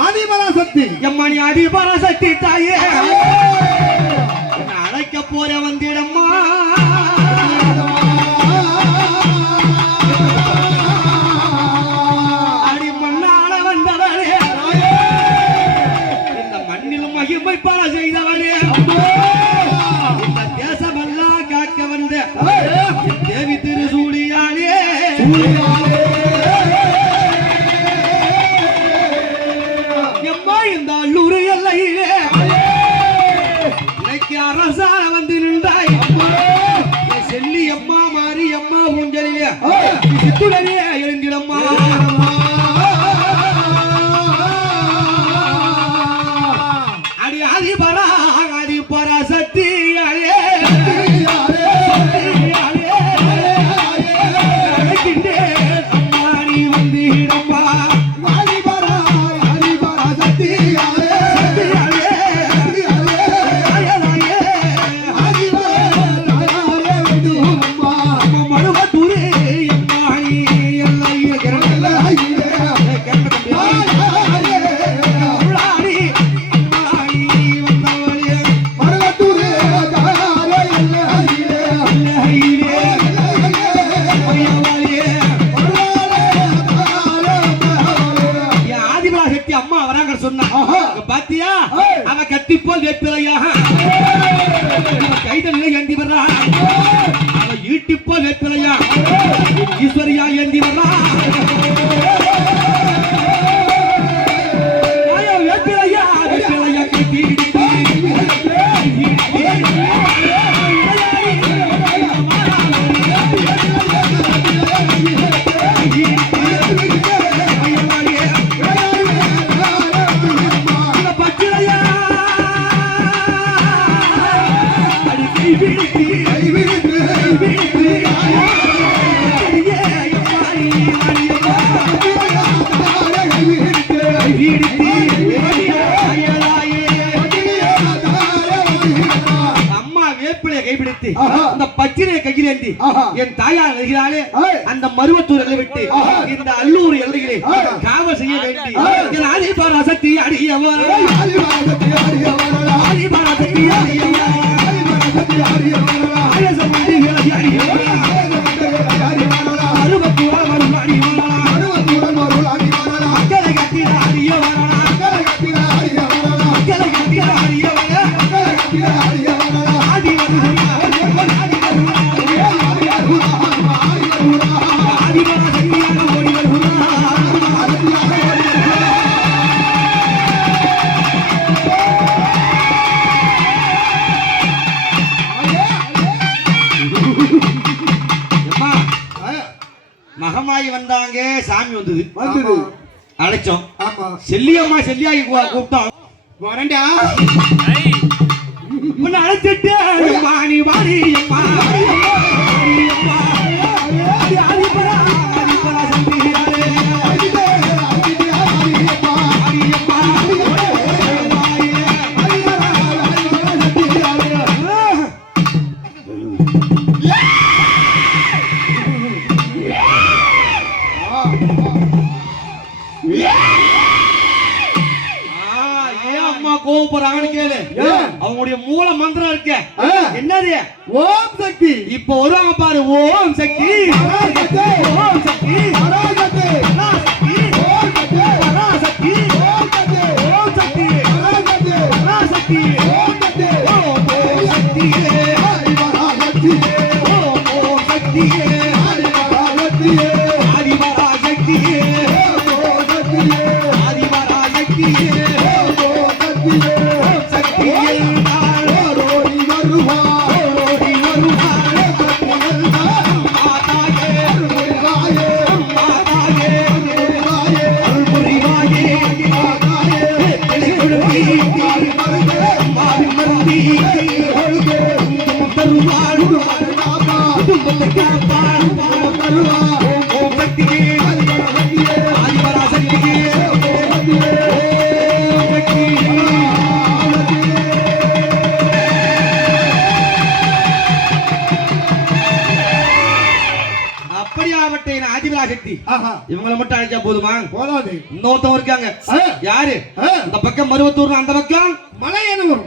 ஆதிபராசக்தி எம்மணி ஆதிபராசக்தி தாயே அழைக்க போற வந்திடம்மா அடி மண்ணால வந்தவளே இந்த மண்ணில் மகிமை பல செய்தவளே இந்த தேசமெல்லாம் காக்க வந்த தேவி திருசூழியாளே எம்மா இந்த அல்லூர் எல்லையிலே இன்னைக்கு அரசால வந்து நின்றாய் செல்லி அம்மா மாறி அம்மா ஊஞ்சலிலே சித்துடனே எழுந்திடம்மா அடி ஆதிபரா சக்தி பாத்தியா அவ கத்திப்போல் வேப்பிலையாக கைதலில் ஏந்தி வர்றா அவ ஈட்டிப்போல் வேப்பிலையா ஈஸ்வரியா ஏந்தி வர்றா வேப்பிலையா வேப்பிலையா கத்தி அந்த பச்சினை கையிலேந்தி என் தாயார் வருகிறாளே அந்த மருவத்தூர் விட்டு இந்த அல்லூர் எல்லையிலே காவல் செய்ய வேண்டி என் ஆதிபராசக்தி அடியவர் மகமாயி வந்தாங்க சாமி வந்தது அழைச்சோம் செல்லியம்மா செல்லியாகி கூப்பிட்டோம் வரண்டா உன்னை அழைச்சிட்டு வாணி வாணி அம்மா கோபப்படுறாங்கன்னு கேளு அவங்களுடைய மூல மந்திரம் இருக்க என்னது ஓம் சக்தி இப்ப வருவாங்க பாரு ஓம் சக்தி ஓம் சக்தி அப்படியாவட்ட என் ஆதிபரா சக்தி ஆஹா இவங்களை மட்டும் அழைச்சா போதுமா? போதாது. இன்னொருத்தவங்க இருக்காங்க. ஆ. யாரு? ஆ. இந்த பக்கம் மருவத்தூர், அந்த பக்கம் மலையனூர்.